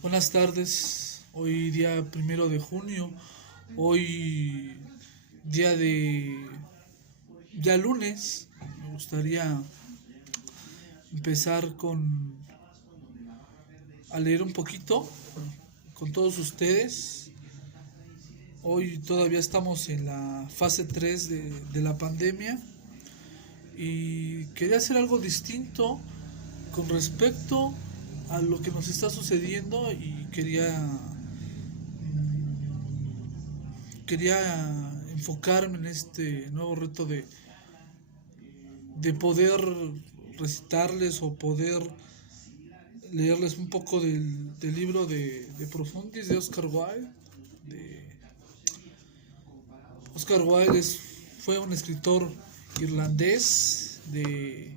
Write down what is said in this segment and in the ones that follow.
Buenas tardes, hoy día 1 de junio, hoy día de ya lunes. Me gustaría empezar a leer un poquito con todos ustedes. Hoy todavía estamos en la fase 3 de la pandemia y quería hacer algo distinto con respecto a lo que nos está sucediendo y quería enfocarme en este nuevo reto de poder recitarles o poder leerles un poco del libro de Profundis de Oscar Wilde. De Oscar Wilde fue un escritor irlandés del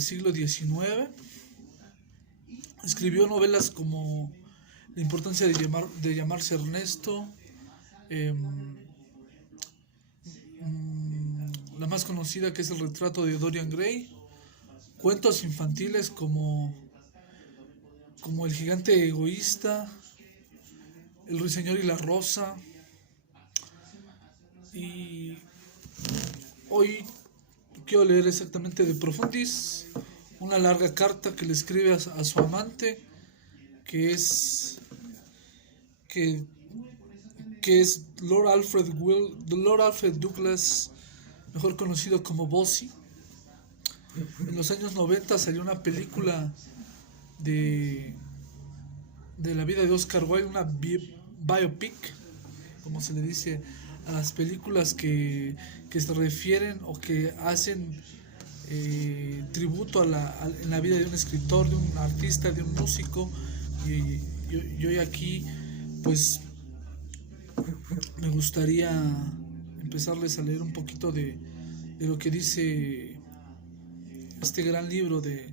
siglo XIX. Escribió novelas como La importancia de llamarse Ernesto, eh, la más conocida, que es El retrato de Dorian Gray, cuentos infantiles como El gigante egoísta, El ruiseñor y la rosa. Y hoy quiero leer exactamente de Profundis, una larga carta que le escribe a su amante, que es que, que es Lord Alfred Douglas, mejor conocido como Bossy. En los años 90 salió una película de, de la vida de Oscar Wilde, una biopic, como se le dice a las películas que se refieren o que hacen tributo en la vida de un escritor, de un artista, de un músico. Y hoy aquí, pues, me gustaría empezarles a leer un poquito de lo que dice este gran libro de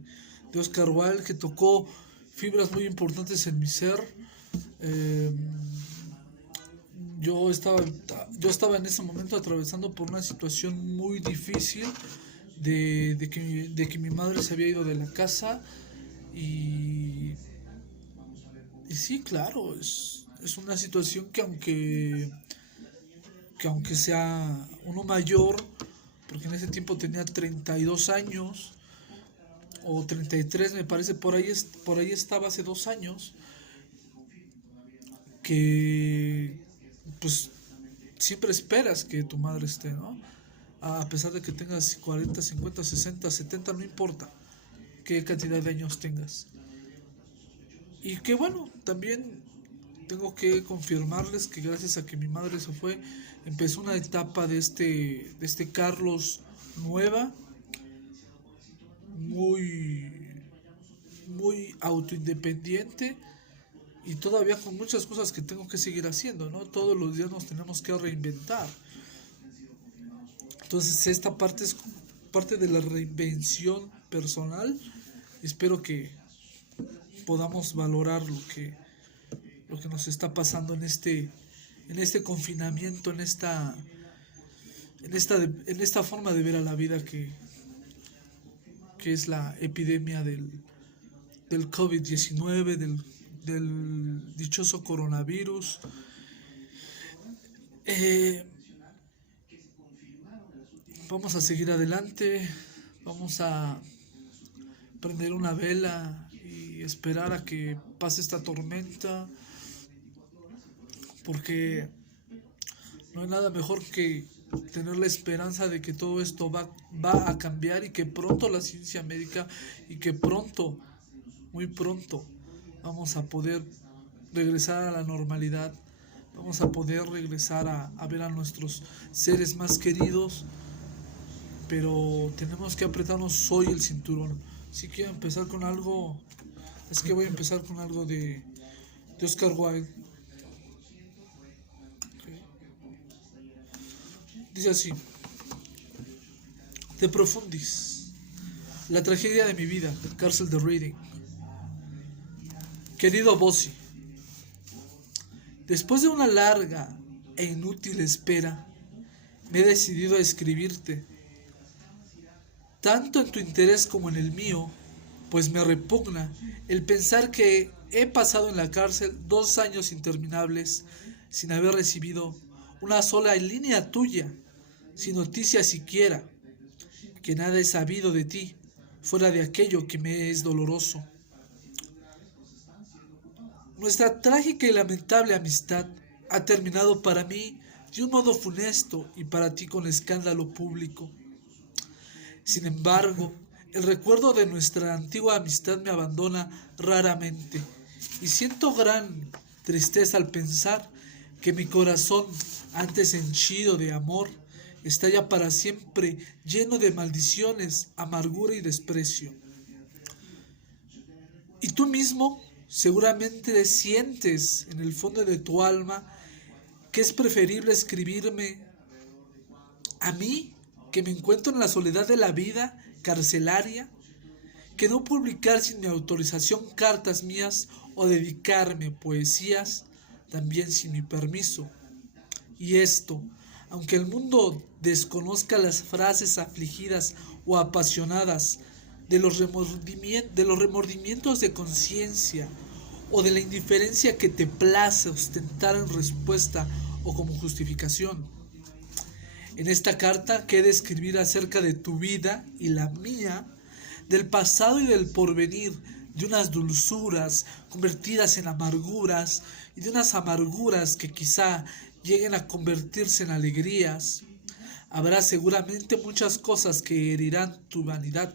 Oscar Wilde, que tocó fibras muy importantes en mi ser. Eh, yo estaba, yo estaba en ese momento atravesando por una situación muy difícil de que mi madre se había ido de la casa y, y sí, claro, es una situación que aunque sea uno mayor, porque en ese tiempo tenía 32 años, o 33 me parece, por ahí estaba hace 2 años, que pues siempre esperas que tu madre esté, ¿no? A pesar de que tengas 40, 50, 60, 70, no importa qué cantidad de años tengas. Y que bueno, también tengo que confirmarles que gracias a que mi madre se fue, empezó una etapa de este Carlos nueva, muy, muy autoindependiente y todavía con muchas cosas que tengo que seguir haciendo, ¿no? Todos los días nos tenemos que reinventar. Entonces esta parte es parte de la reinvención personal. Espero que podamos valorar lo que nos está pasando en este confinamiento, en esta forma de ver a la vida que es la epidemia del COVID-19, del dichoso coronavirus. Eh, Vamos a seguir adelante, vamos a prender una vela y esperar a que pase esta tormenta, porque no hay nada mejor que tener la esperanza de que todo esto va a cambiar y que pronto la ciencia médica y que pronto, muy pronto, vamos a poder regresar a la normalidad, vamos a poder regresar a ver a nuestros seres más queridos, pero tenemos que apretarnos hoy el cinturón. Si quiero empezar con algo, es que voy a empezar con algo de Oscar Wilde. Dice así: De Profundis, la tragedia de mi vida, cárcel de Reading. Querido Bossy, después de una larga e inútil espera, me he decidido a escribirte. Tanto en tu interés como en el mío, pues me repugna el pensar que he pasado en la cárcel 2 años interminables sin haber recibido una sola línea tuya, sin noticia siquiera, que nada he sabido de ti, fuera de aquello que me es doloroso. Nuestra trágica y lamentable amistad ha terminado para mí de un modo funesto y para ti con escándalo público. Sin embargo, el recuerdo de nuestra antigua amistad me abandona raramente y siento gran tristeza al pensar que mi corazón, antes henchido de amor, está ya para siempre lleno de maldiciones, amargura y desprecio. Y tú mismo seguramente sientes en el fondo de tu alma que es preferible escribirme a mí, que me encuentro en la soledad de la vida carcelaria, que no publicar sin mi autorización cartas mías o dedicarme poesías también sin mi permiso. Y esto, aunque el mundo desconozca las frases afligidas o apasionadas de los remordimientos de conciencia o de la indiferencia que te place ostentar en respuesta o como justificación. En esta carta queda escribir acerca de tu vida y la mía, del pasado y del porvenir, de unas dulzuras convertidas en amarguras y de unas amarguras que quizá lleguen a convertirse en alegrías. Habrá seguramente muchas cosas que herirán tu vanidad.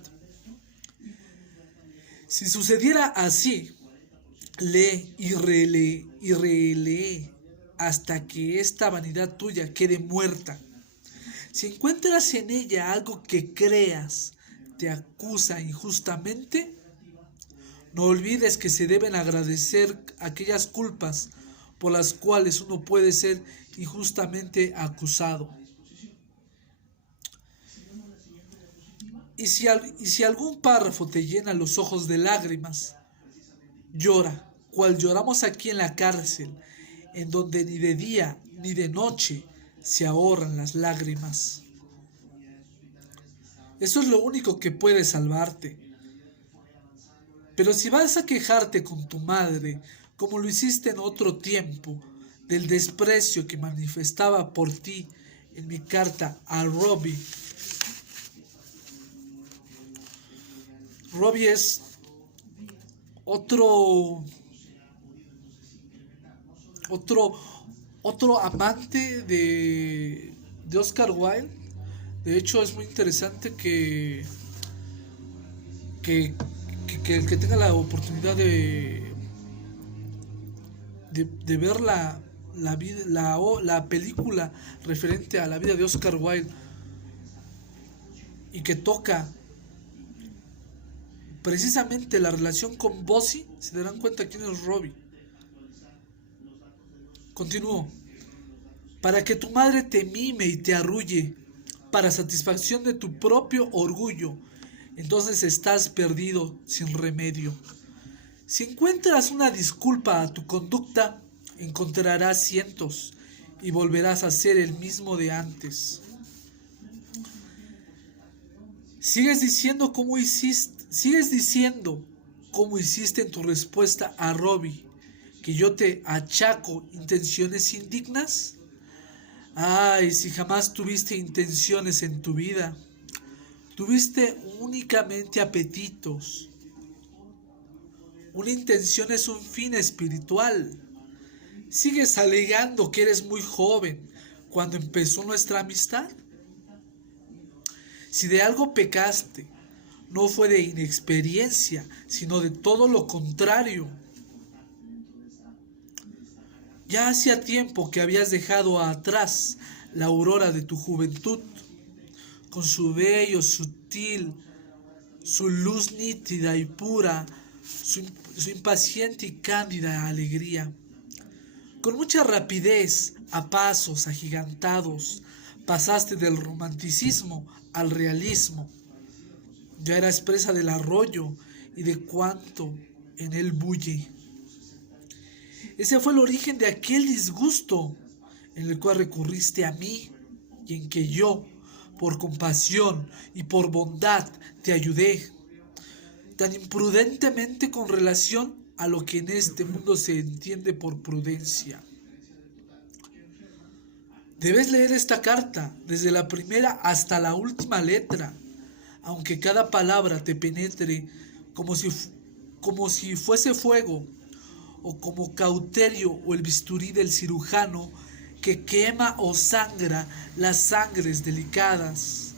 Si sucediera así, lee y relee hasta que esta vanidad tuya quede muerta. Si encuentras en ella algo que creas te acusa injustamente, no olvides que se deben agradecer aquellas culpas por las cuales uno puede ser injustamente acusado. Y si algún párrafo te llena los ojos de lágrimas, llora, cual lloramos aquí en la cárcel, en donde ni de día ni de noche se ahorran las lágrimas. Eso es lo único que puede salvarte. Pero si vas a quejarte con tu madre, como lo hiciste en otro tiempo, del desprecio que manifestaba por ti en mi carta a Robbie. Robbie es otro amante de Oscar Wilde. De hecho, es muy interesante que el que tenga la oportunidad de ver la película referente a la vida de Oscar Wilde y que toca precisamente la relación con Bosie, se darán cuenta quién es Robbie. Continúo. Para que tu madre te mime y te arrulle, para satisfacción de tu propio orgullo, entonces estás perdido sin remedio. Si encuentras una disculpa a tu conducta, encontrarás cientos y volverás a ser el mismo de antes. Sigues diciendo cómo hiciste en tu respuesta a Robbie, que yo te achaco intenciones indignas. Ay, si jamás tuviste intenciones en tu vida, tuviste únicamente apetitos. Una intención es un fin espiritual. ¿Sigues alegando que eres muy joven cuando empezó nuestra amistad? Si de algo pecaste, no fue de inexperiencia, sino de todo lo contrario. Ya hacía tiempo que habías dejado atrás la aurora de tu juventud, con su vello sutil, su luz nítida y pura, su impaciente y cándida alegría. Con mucha rapidez, a pasos agigantados, pasaste del romanticismo al realismo. Ya eras presa del arroyo y de cuanto en él bulle. Ese fue el origen de aquel disgusto en el cual recurriste a mí y en que yo, por compasión y por bondad, te ayudé. tan imprudentemente con relación a lo que en este mundo se entiende por prudencia. Debes leer esta carta desde la primera hasta la última letra, aunque cada palabra te penetre como si fuese fuego, o como cauterio o el bisturí del cirujano que quema o sangra las sangres delicadas.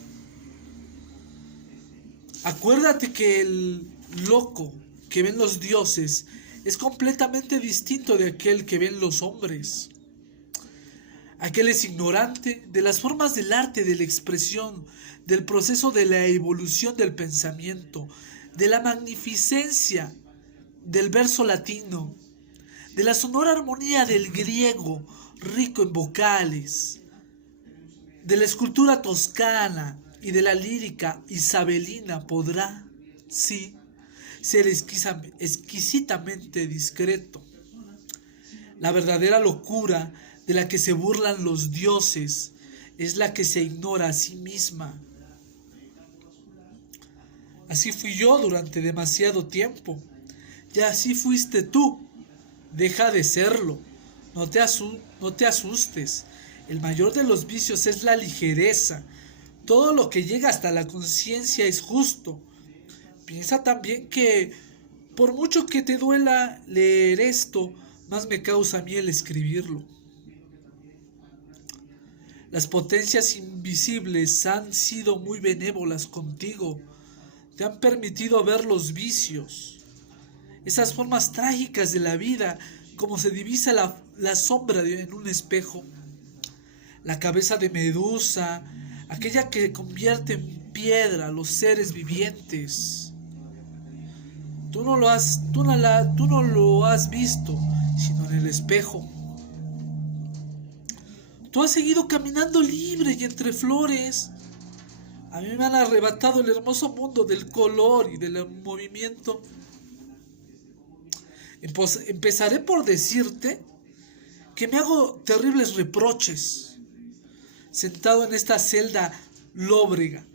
Acuérdate que el loco que ven los dioses es completamente distinto de aquel que ven los hombres. Aquel es ignorante de las formas del arte, de la expresión, del proceso de la evolución del pensamiento, de la magnificencia del verso latino, de la sonora armonía del griego rico en vocales, de la escultura toscana y de la lírica isabelina. Podrá, sí, ser exquisitamente discreto. La verdadera locura de la que se burlan los dioses es la que se ignora a sí misma. Así fui yo durante demasiado tiempo, y así fuiste tú. Deja de serlo, no te asustes. El mayor de los vicios es la ligereza. Todo lo que llega hasta la conciencia es justo. Piensa también que, por mucho que te duela leer esto, más me causa a mí el escribirlo. Las potencias invisibles han sido muy benévolas contigo. Te han permitido ver los vicios, esas formas trágicas de la vida, como se divisa la sombra en un espejo. La cabeza de Medusa, aquella que convierte en piedra a los seres vivientes. Tú no lo has visto, sino en el espejo. Tú has seguido caminando libre y entre flores. A mí me han arrebatado el hermoso mundo del color y del movimiento. Empezaré por decirte que me hago terribles reproches, sentado en esta celda lóbrega,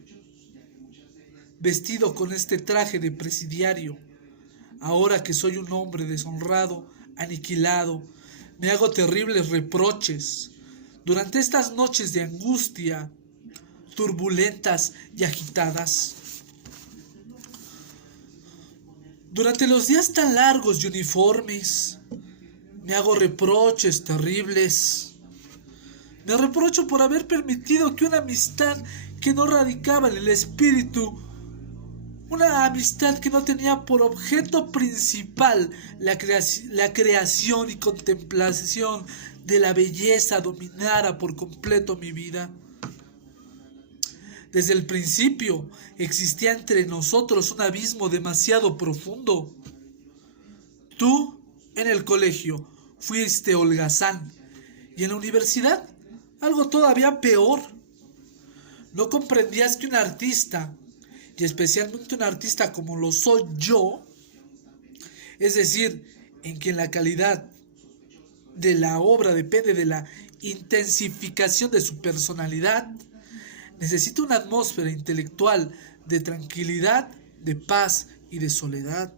vestido con este traje de presidiario. Ahora que soy un hombre deshonrado, aniquilado, me hago terribles reproches. Durante estas noches de angustia, turbulentas y agitadas, durante los días tan largos y uniformes, me hago reproches terribles. Me reprocho por haber permitido que una amistad que no radicaba en el espíritu, una amistad que no tenía por objeto principal la creación y contemplación de la belleza, dominara por completo mi vida. Desde el principio existía entre nosotros un abismo demasiado profundo. Tú, en el colegio, fuiste holgazán, y en la universidad, algo todavía peor. No comprendías que un artista, y especialmente un artista como lo soy yo, es decir, en quien la calidad de la obra depende de la intensificación de su personalidad, necesita una atmósfera intelectual de tranquilidad, de paz y de soledad.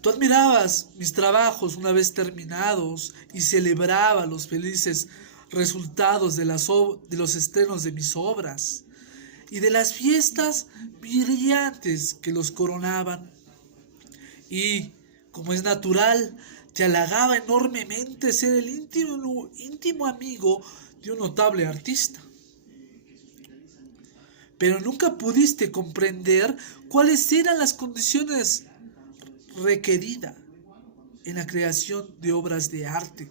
Tú admirabas mis trabajos una vez terminados y celebrabas los felices resultados de los estrenos de mis obras y de las fiestas brillantes que los coronaban. Y, como es natural, te halagaba enormemente ser el íntimo amigo de un notable artista. Pero nunca pudiste comprender cuáles eran las condiciones requeridas en la creación de obras de arte.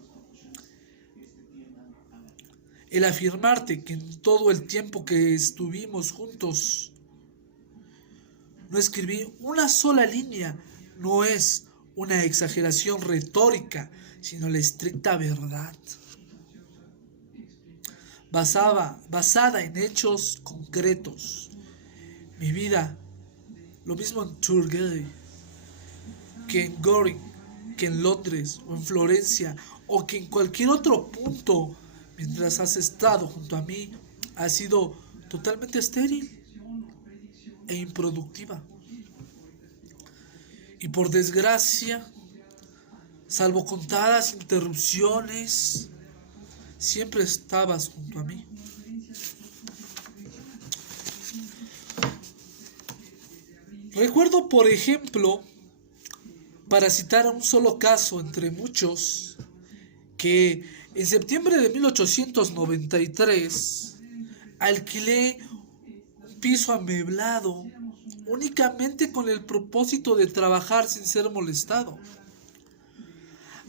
El afirmarte que en todo el tiempo que estuvimos juntos no escribí una sola línea no es una exageración retórica, sino la estricta verdad, basada en hechos concretos. Mi vida, lo mismo en Turgay, que en Goring, que en Londres o en Florencia o que en cualquier otro punto, mientras has estado junto a mí, ha sido totalmente estéril e improductiva. Y por desgracia, salvo contadas interrupciones, siempre estabas junto a mí. Recuerdo, por ejemplo, para citar un solo caso entre muchos, que en septiembre de 1893 alquilé un piso ameblado únicamente con el propósito de trabajar sin ser molestado.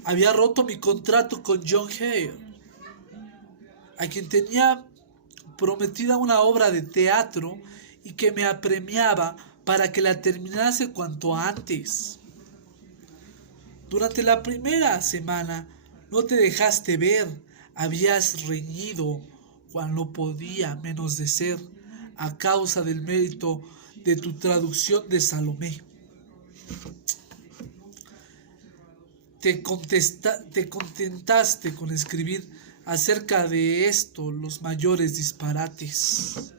Había roto mi contrato con John Hale, a quien tenía prometida una obra de teatro y que me apremiaba para que la terminase cuanto antes. Durante la primera semana no te dejaste ver, habías reñido cual no podía menos de ser a causa del mérito de tu traducción de Salomé. Te contentaste con escribir acerca de esto los mayores disparates.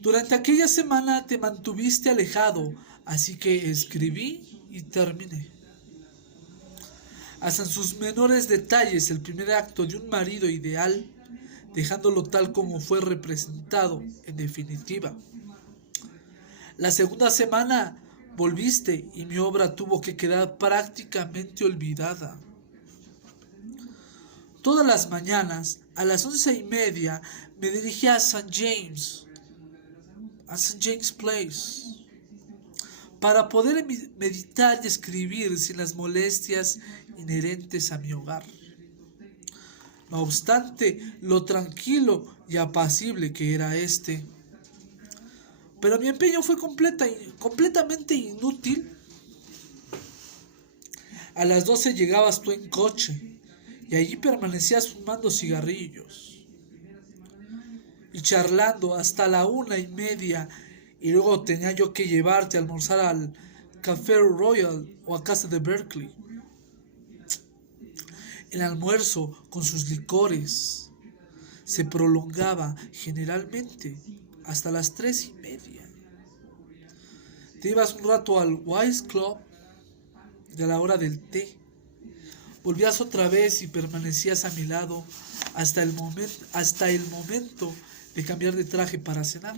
Durante aquella semana te mantuviste alejado, así que escribí y terminé. Hasta en sus menores detalles el primer acto de un marido ideal, dejándolo tal como fue representado en definitiva. La segunda semana volviste y mi obra tuvo que quedar prácticamente olvidada. Todas las mañanas, a las 11:30, me dirigía a St. James Place, para poder meditar y escribir sin las molestias inherentes a mi hogar. No obstante lo tranquilo y apacible que era este. Pero mi empeño fue completamente inútil. A las 12 llegabas tú en coche y allí permanecías fumando cigarrillos y charlando hasta la 1:30, y luego tenía yo que llevarte a almorzar al Café Royal o a casa de Berkeley. El almuerzo con sus licores se prolongaba generalmente hasta las 3:30. Te ibas un rato al Wise Club de a la hora del té. Volvías otra vez y permanecías a mi lado hasta el momento de cambiar de traje para cenar.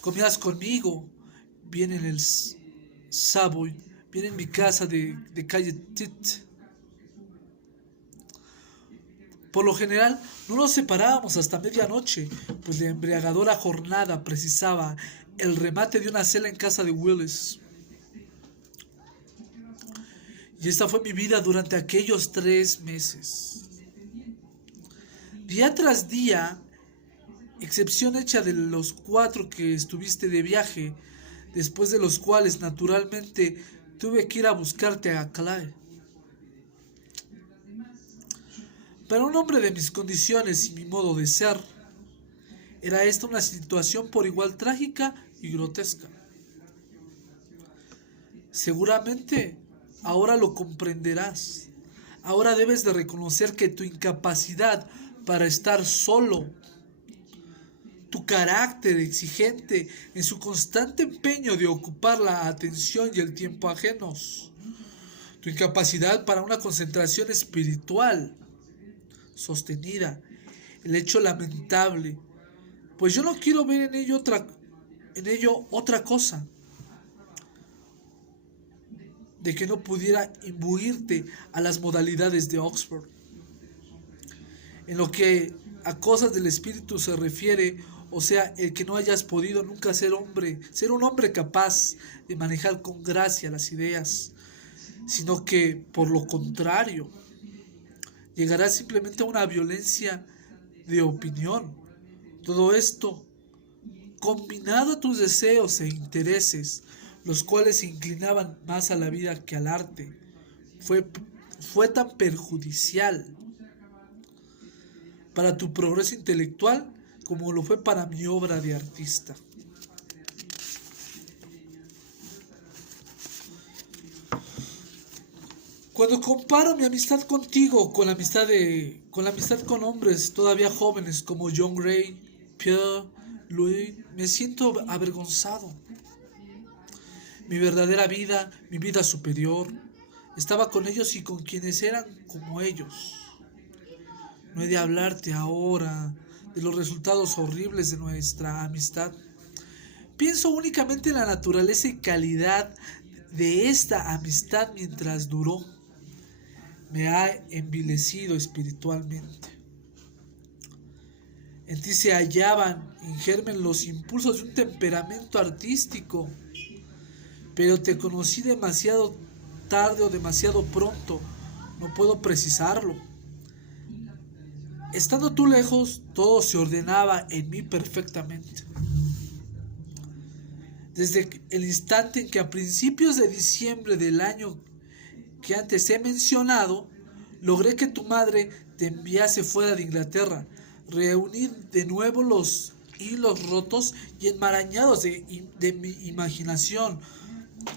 Comías conmigo, bien en el Savoy, bien en mi casa de calle Tit. Por lo general no nos separábamos hasta medianoche, pues la embriagadora jornada precisaba el remate de una cena en casa de Willis. Y esta fue mi vida durante aquellos 3 meses. Día tras día, excepción hecha de los 4 que estuviste de viaje, después de los cuales naturalmente tuve que ir a buscarte a Calais. Para un hombre de mis condiciones y mi modo de ser, era esta una situación por igual trágica y grotesca. Seguramente ahora lo comprenderás. Ahora debes de reconocer que tu incapacidad para estar solo, tu carácter exigente en su constante empeño de ocupar la atención y el tiempo ajenos, tu incapacidad para una concentración espiritual sostenida, el hecho lamentable, pues yo no quiero ver en ello otra cosa, de que no pudiera imbuirte a las modalidades de Oxford. En lo que a cosas del espíritu se refiere, o sea, el que no hayas podido nunca ser un hombre capaz de manejar con gracia las ideas, sino que, por lo contrario, llegarás simplemente a una violencia de opinión. Todo esto, combinado a tus deseos e intereses, los cuales se inclinaban más a la vida que al arte, fue tan perjudicial para tu progreso intelectual como lo fue para mi obra de artista. Cuando comparo mi amistad contigo con la amistad con hombres todavía jóvenes como John Gray, Pierre, Louis, me siento avergonzado. mi verdadera vida, mi vida superior. Estaba con ellos y con quienes eran como ellos. No he de hablarte ahora de los resultados horribles de nuestra amistad. Pienso únicamente en la naturaleza y calidad de esta amistad mientras duró. Me ha envilecido espiritualmente. En ti se hallaban en germen los impulsos de un temperamento artístico, pero te conocí demasiado tarde o demasiado pronto, no puedo precisarlo. Estando tú lejos, todo se ordenaba en mí perfectamente. Desde el instante en que a principios de diciembre del año que antes he mencionado, logré que tu madre te enviase fuera de Inglaterra, reuní de nuevo los hilos rotos y enmarañados de mi imaginación.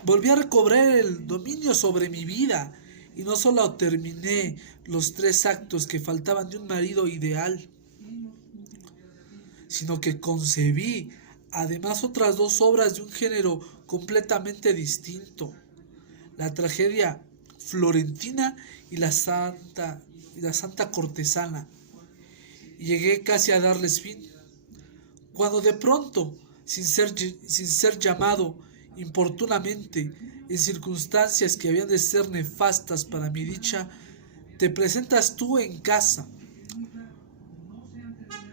Volví a recobrar el dominio sobre mi vida y no solo terminé los 3 actos que faltaban de un marido ideal, sino que concebí además otras 2 obras de un género completamente distinto: la tragedia florentina y la santa cortesana. Y llegué casi a darles fin, cuando de pronto, sin ser llamado importunamente, en circunstancias que habían de ser nefastas para mi dicha, te presentas tú en casa.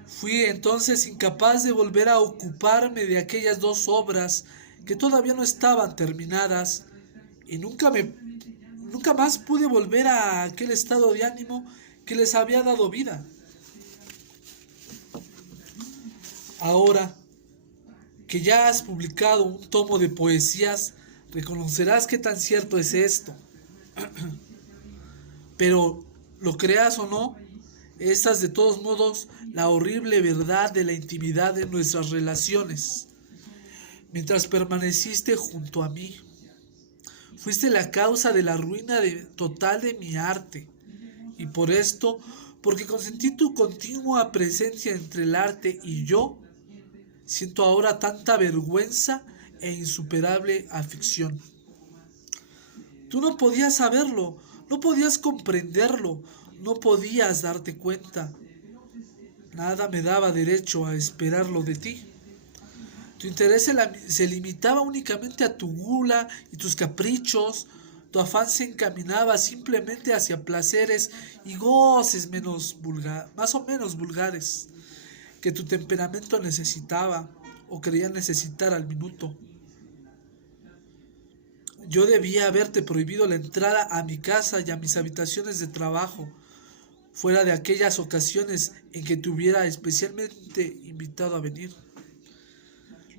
Fui entonces incapaz de volver a ocuparme de aquellas 2 obras que todavía no estaban terminadas, y nunca más pude volver a aquel estado de ánimo que les había dado vida. Ahora que ya has publicado un tomo de poesías, reconocerás qué tan cierto es esto. Pero, lo creas o no, esta es de todos modos la horrible verdad de la intimidad de nuestras relaciones. Mientras permaneciste junto a mí, fuiste la causa de la ruina total de mi arte. Y por esto, porque consentí tu continua presencia entre el arte y yo, siento ahora tanta vergüenza e insuperable aflicción. Tú no podías saberlo, no podías comprenderlo, no podías darte cuenta. Nada me daba derecho a esperarlo de ti. Tu interés se limitaba únicamente a tu gula y tus caprichos. Tu afán se encaminaba simplemente hacia placeres y goces más o menos vulgares, que tu temperamento necesitaba o creía necesitar al minuto. Yo debía haberte prohibido la entrada a mi casa y a mis habitaciones de trabajo, fuera de aquellas ocasiones en que te hubiera especialmente invitado a venir.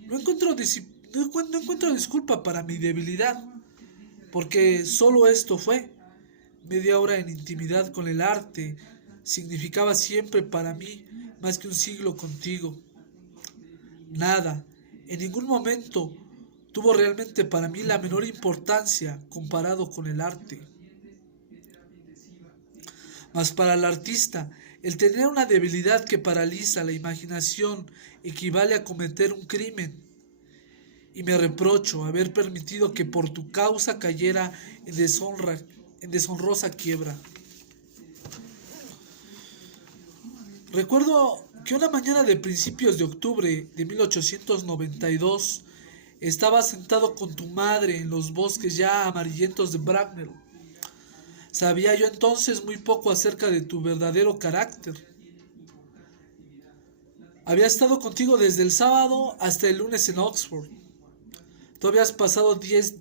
No encuentro disculpa para mi debilidad, porque solo esto fue. Media hora en intimidad con el arte significaba siempre para mí más que un siglo contigo. Nada, en ningún momento, tuvo realmente para mí la menor importancia comparado con el arte. Mas para el artista, el tener una debilidad que paraliza la imaginación equivale a cometer un crimen. Y me reprocho haber permitido que por tu causa cayera en deshonrosa quiebra. Recuerdo que una mañana de principios de octubre de 1892 estaba sentado con tu madre en los bosques ya amarillentos de Bracknell. Sabía yo entonces muy poco acerca de tu verdadero carácter. Había estado contigo desde el sábado hasta el lunes en Oxford. Tú habías pasado 10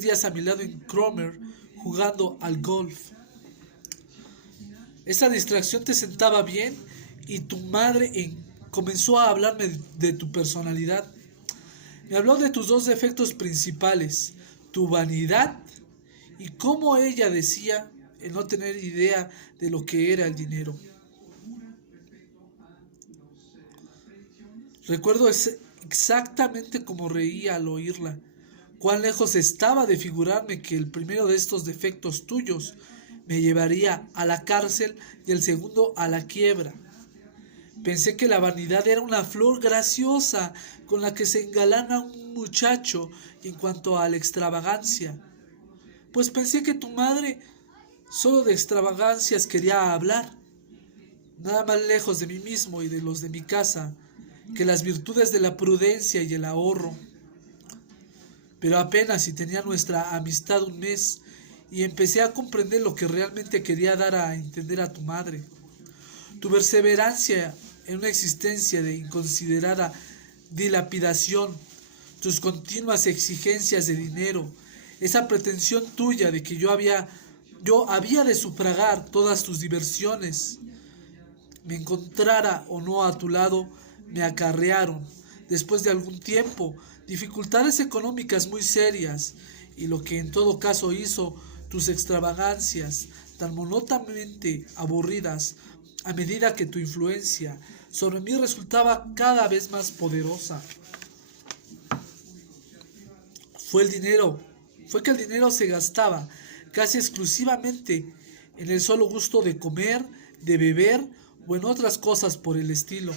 días a mi lado en Cromer jugando al golf. Esta distracción te sentaba bien y tu madre comenzó a hablarme de tu personalidad. Me habló de tus 2 defectos principales, tu vanidad y cómo ella decía el no tener idea de lo que era el dinero. Recuerdo exactamente cómo reía al oírla, cuán lejos estaba de figurarme que el primero de estos defectos tuyos me llevaría a la cárcel y el segundo a la quiebra. Pensé que la vanidad era una flor graciosa con la que se engalana un muchacho. Y en cuanto a la extravagancia, pues pensé que tu madre solo de extravagancias quería hablar. Nada más lejos de mí mismo y de los de mi casa que las virtudes de la prudencia y el ahorro. Pero apenas si tenía nuestra amistad un mes y empecé a comprender lo que realmente quería dar a entender a tu madre. Tu perseverancia en una existencia de inconsiderada dilapidación, tus continuas exigencias de dinero, esa pretensión tuya de que yo había de sufragar todas tus diversiones, me encontrara o no a tu lado, me acarrearon, después de algún tiempo, dificultades económicas muy serias, y lo que en todo caso hizo tus extravagancias tan monótonamente aburridas a medida que tu influencia sobre mí resultaba cada vez más poderosa. Fue el dinero, fue que el dinero se gastaba casi exclusivamente en el solo gusto de comer, de beber o en otras cosas por el estilo.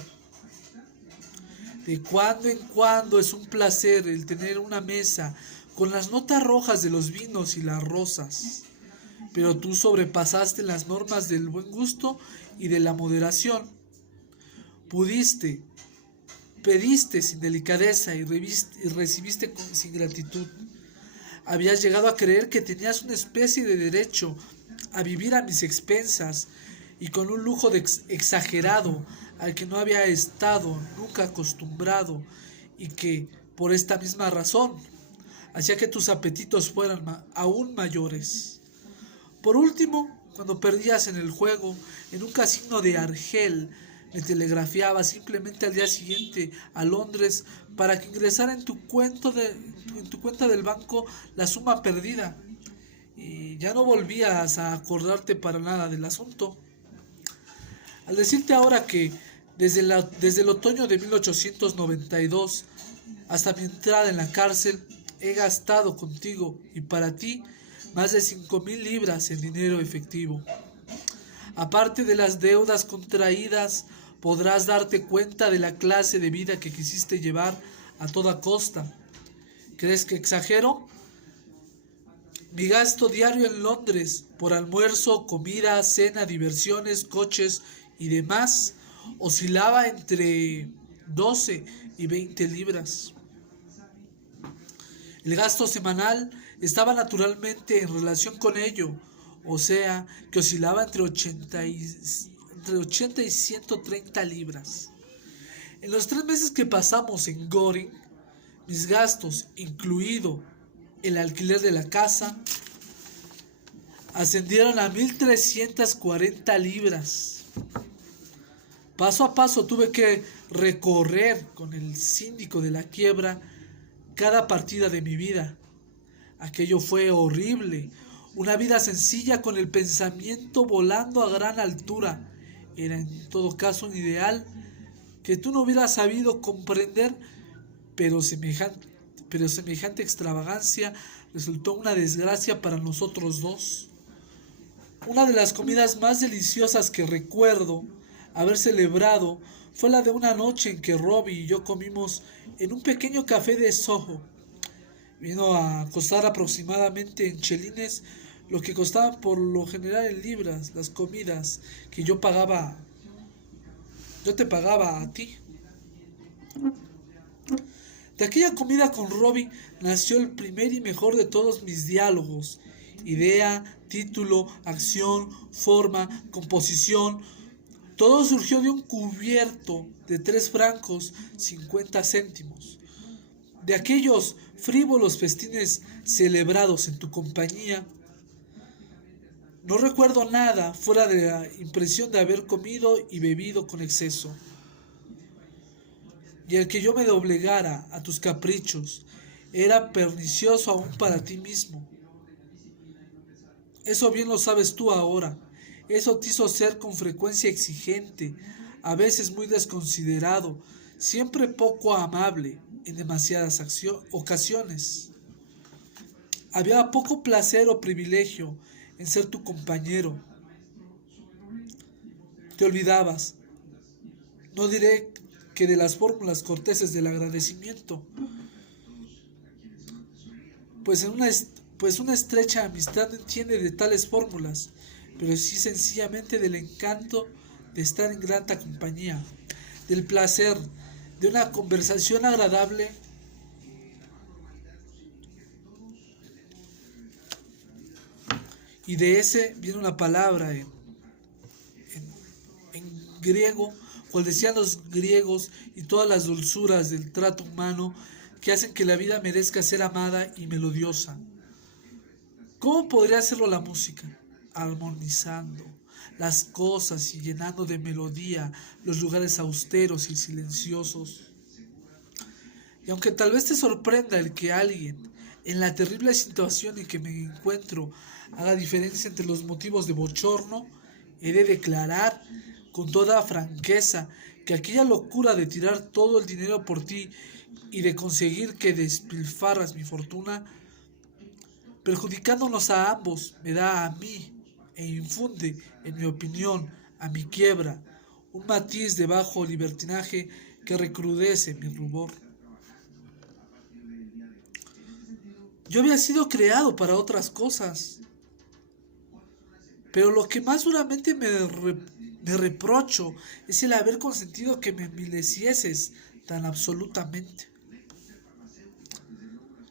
De cuando en cuando es un placer el tener una mesa con las notas rojas de los vinos y las rosas, pero tú sobrepasaste las normas del buen gusto y de la moderación. Pudiste, pediste sin delicadeza y recibiste sin gratitud. Habías llegado a creer que tenías una especie de derecho a vivir a mis expensas y con un lujo exagerado al que no había estado nunca acostumbrado y que, por esta misma razón, hacía que tus apetitos fueran aún mayores. Por último, cuando perdías en el juego, en un casino de Argel, me telegrafiaba simplemente al día siguiente a Londres para que ingresara en tu cuenta del banco la suma perdida. Y ya no volvías a acordarte para nada del asunto. Al decirte ahora que desde el otoño de 1892 hasta mi entrada en la cárcel he gastado contigo y para ti más de 5,000 libras en dinero efectivo. Aparte de las deudas contraídas, podrás darte cuenta de la clase de vida que quisiste llevar a toda costa. ¿Crees que exagero? Mi gasto diario en Londres por almuerzo, comida, cena, diversiones, coches y demás oscilaba entre 12 y 20 libras. El gasto semanal estaba naturalmente en relación con ello, o sea, que oscilaba entre 80 y 130 libras. En los 3 meses que pasamos en Goring, mis gastos, incluido el alquiler de la casa, ascendieron a 1.340 libras. Paso a paso tuve que recorrer con el síndico de la quiebra cada partida de mi vida. Aquello fue horrible. Una vida sencilla con el pensamiento volando a gran altura. Era en todo caso un ideal que tú no hubieras sabido comprender, pero semejante extravagancia resultó una desgracia para nosotros dos. Una de las comidas más deliciosas que recuerdo haber celebrado fue la de una noche en que Robbie y yo comimos en un pequeño café de Soho. Vino a costar aproximadamente en chelines lo que costaban por lo general en libras las comidas que yo te pagaba a ti. De aquella comida con Robbie nació el primer y mejor de todos mis diálogos. Idea, título, acción, forma, composición. Todo surgió de un cubierto de 3 francos 50 céntimos. De aquellos frívolos festines celebrados en tu compañía. No recuerdo nada fuera de la impresión de haber comido y bebido con exceso. Y el que yo me doblegara a tus caprichos era pernicioso aún para ti mismo. Eso bien lo sabes tú ahora. Eso te hizo ser con frecuencia exigente, a veces muy desconsiderado, siempre poco amable en demasiadas ocasiones. Había poco placer o privilegio en ser tu compañero. Te olvidabas No diré que de las fórmulas corteses del agradecimiento, pues, pues una estrecha amistad no entiende de tales fórmulas, pero sí sencillamente del encanto de estar en grata compañía, del placer de una conversación agradable y de ese viene una palabra en griego, cual decían los griegos, y todas las dulzuras del trato humano que hacen que la vida merezca ser amada y melodiosa. ¿Cómo podría hacerlo la música? Armonizando las cosas y llenando de melodía los lugares austeros y silenciosos. Y aunque tal vez te sorprenda el que alguien, en la terrible situación en que me encuentro, haga diferencia entre los motivos de bochorno, he de declarar con toda franqueza que aquella locura de tirar todo el dinero por ti y de conseguir que despilfarras mi fortuna, perjudicándonos a ambos, me da a mí e infunde, en mi opinión, a mi quiebra, un matiz de bajo libertinaje que recrudece mi rubor. Yo había sido creado para otras cosas, pero lo que más duramente me reprocho es el haber consentido que me envilecieses tan absolutamente.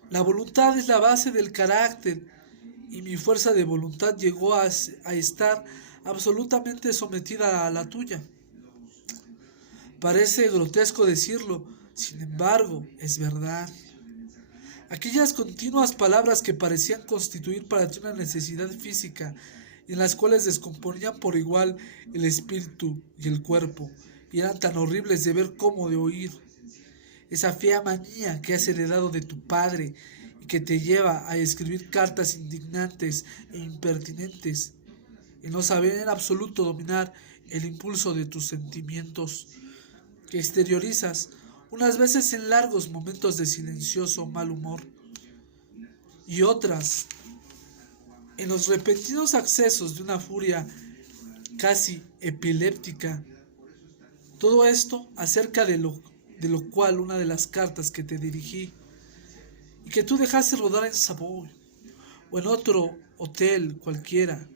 La voluntad es la base del carácter y mi fuerza de voluntad llegó a estar absolutamente sometida a la tuya. Parece grotesco decirlo, sin embargo, es verdad. Aquellas continuas palabras que parecían constituir para ti una necesidad física y en las cuales descomponían por igual el espíritu y el cuerpo, y eran tan horribles de ver como de oír. Esa fea manía que has heredado de tu padre y que te lleva a escribir cartas indignantes e impertinentes, y no saber en absoluto dominar el impulso de tus sentimientos, que exteriorizas unas veces en largos momentos de silencioso mal humor y otras en los repentinos accesos de una furia casi epiléptica. Todo esto acerca de lo cual una de las cartas que te dirigí y que tú dejaste rodar en Savoy o en otro hotel cualquiera,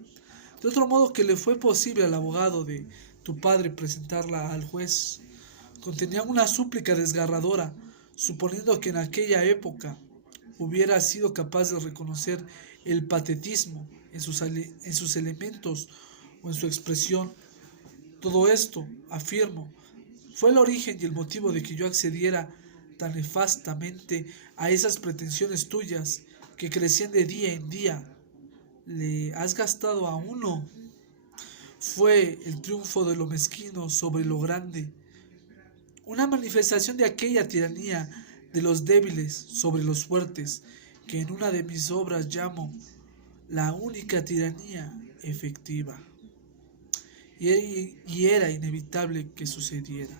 de otro modo que le fue posible al abogado de tu padre presentarla al juez, contenía una súplica desgarradora, suponiendo que en aquella época hubiera sido capaz de reconocer el patetismo en sus elementos o en su expresión. Todo esto, afirmo, fue el origen y el motivo de que yo accediera tan nefastamente a esas pretensiones tuyas que crecían de día en día. Le has gastado a uno. Fue el triunfo de lo mezquino sobre lo grande, una manifestación de aquella tiranía de los débiles sobre los fuertes, que en una de mis obras llamo la única tiranía efectiva. Y era inevitable que sucediera.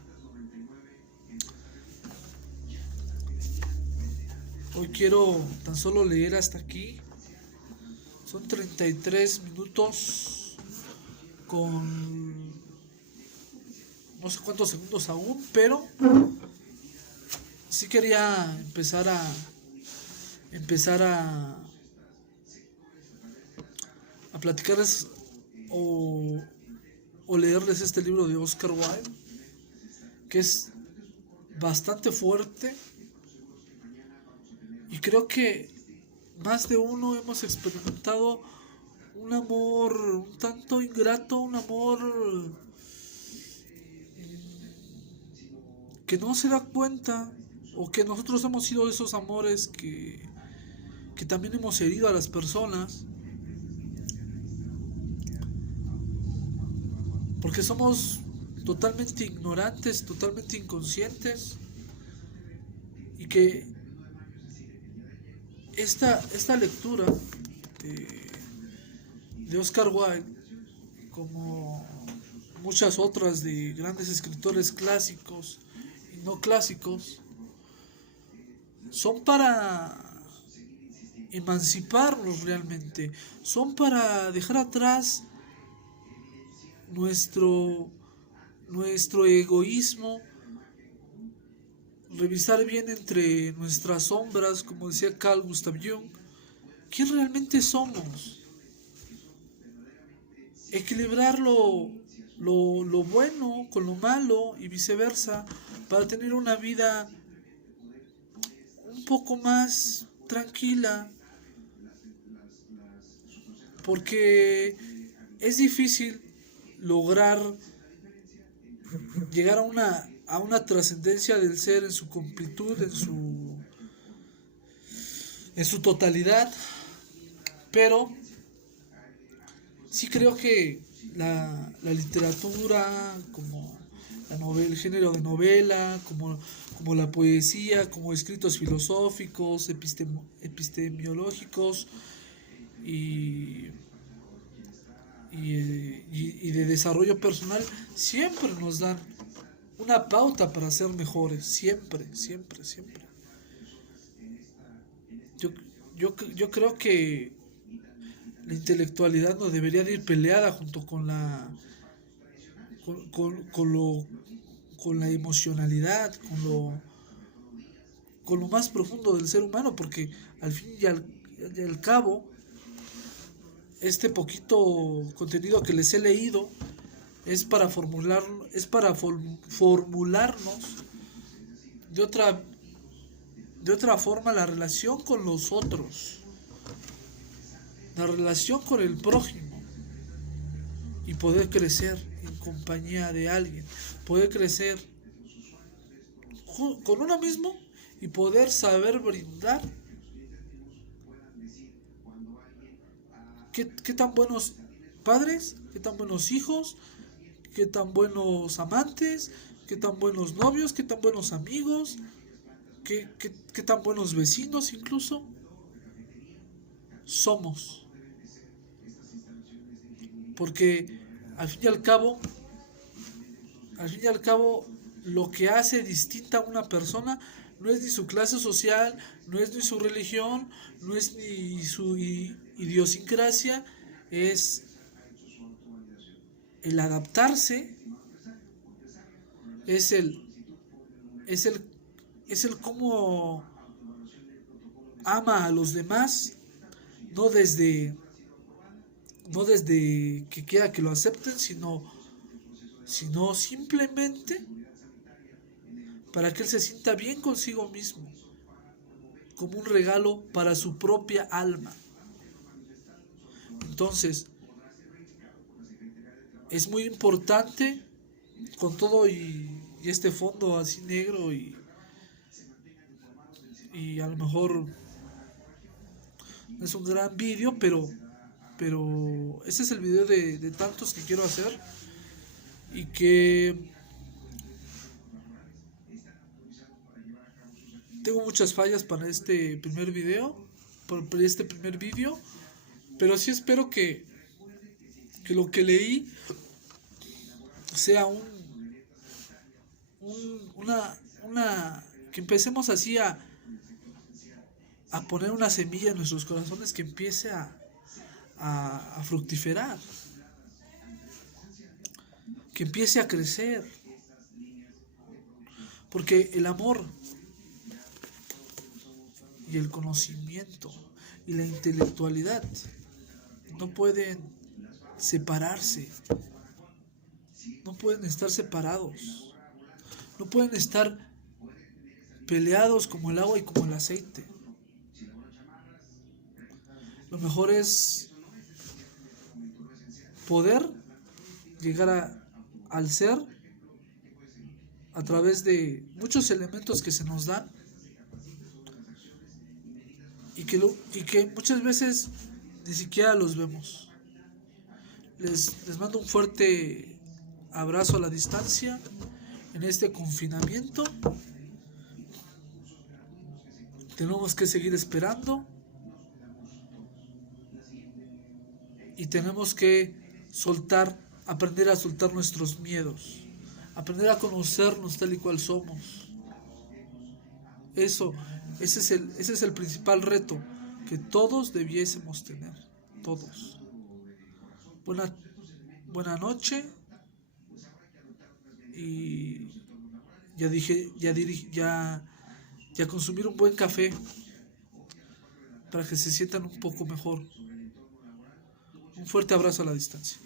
Hoy quiero tan solo leer hasta aquí. Son 33 minutos con no sé cuántos segundos aún, pero sí quería empezar a platicarles o leerles este libro de Oscar Wilde, que es bastante fuerte y creo que más de uno hemos experimentado un amor un tanto ingrato, un amor que no se da cuenta, o que nosotros hemos sido esos amores que también hemos herido a las personas, porque somos totalmente ignorantes, totalmente inconscientes, y que esta lectura de Oscar Wilde, como muchas otras de grandes escritores clásicos y no clásicos, son para emanciparnos realmente, son para dejar atrás nuestro nuestro egoísmo, revisar bien entre nuestras sombras, como decía Carl Gustav Jung, quién realmente somos, equilibrar lo bueno con lo malo y viceversa, para tener una vida un poco más tranquila, porque es difícil lograr llegar a una trascendencia del ser en su completud, en su totalidad, pero sí creo que la literatura, como el género de novela, como la poesía, como escritos filosóficos, epistemológicos y, y de desarrollo personal, siempre nos dan una pauta para ser mejores, siempre, siempre, siempre. Yo, yo creo que la intelectualidad no debería de ir peleada junto con con la emocionalidad, con lo más profundo del ser humano, porque al fin y al cabo, este poquito contenido que les he leído es para formularnos de de otra forma la relación con los otros, la relación con el prójimo, y poder crecer en compañía de alguien, poder crecer con uno mismo y poder saber brindar qué tan buenos padres, qué tan buenos hijos, qué tan buenos amantes, qué tan buenos novios, qué tan buenos amigos, qué tan buenos vecinos incluso somos. Porque al fin y al cabo, al fin y al cabo, lo que hace distinta a una persona no es ni su clase social, no es ni su religión, no es ni su idiosincrasia, es el adaptarse, es el, es el, es el cómo ama a los demás, no desde, no desde que quiera que lo acepten, sino simplemente para que él se sienta bien consigo mismo, como un regalo para su propia alma. Entonces, es muy importante con todo y este fondo así negro y a lo mejor no es un gran vídeo, pero ese es el video de tantos que quiero hacer y que tengo muchas fallas para este primer video, por este primer vídeo, pero sí espero que lo que leí sea que empecemos así a poner una semilla en nuestros corazones que empiece a fructiferar, que empiece a crecer, porque el amor y el conocimiento y la intelectualidad no pueden separarse, no pueden estar separados, no pueden estar peleados como el agua y como el aceite. Lo mejor es poder llegar al ser a través de muchos elementos que se nos dan y que muchas veces ni siquiera los vemos. Les mando un fuerte abrazo a la distancia en este confinamiento. Tenemos que seguir esperando y tenemos que aprender a soltar nuestros miedos, aprender a conocernos tal y cual somos. Ese es el principal reto que todos debiésemos tener, todos. Buena noche y ya consumir un buen café para que se sientan un poco mejor. Un fuerte abrazo a la distancia.